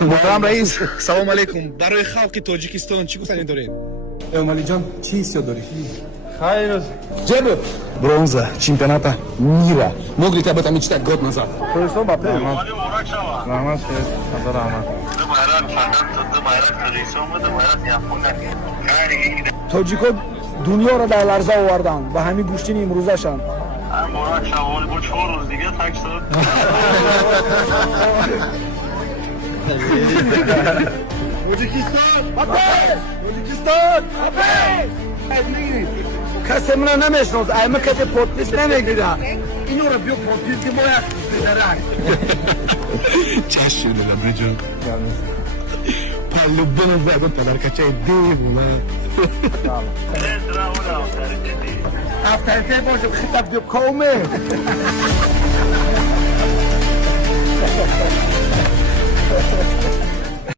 محترم رئیس. سلام علیکم. برای خلق تاجیکستان چی گفتنی دارید؟ امالی جان چی حسیات داری؟ خیر جبر برونزا چمپیوناتا мира. Могли бы об этом мечтать год назад. Turistov bapı. Rahmat şehir. Hazır rahmat. тоҷико дунёро дар ларза оварданд ба ҳамин гӯштини имрӯзашанд. касе мана намешнос айма касе подпис намегирад инора биё подпис ки мо як چشم دلم جون. پلو بنو بعد پدرکچه دیوونه. авторитет бошад хитаб биё кавме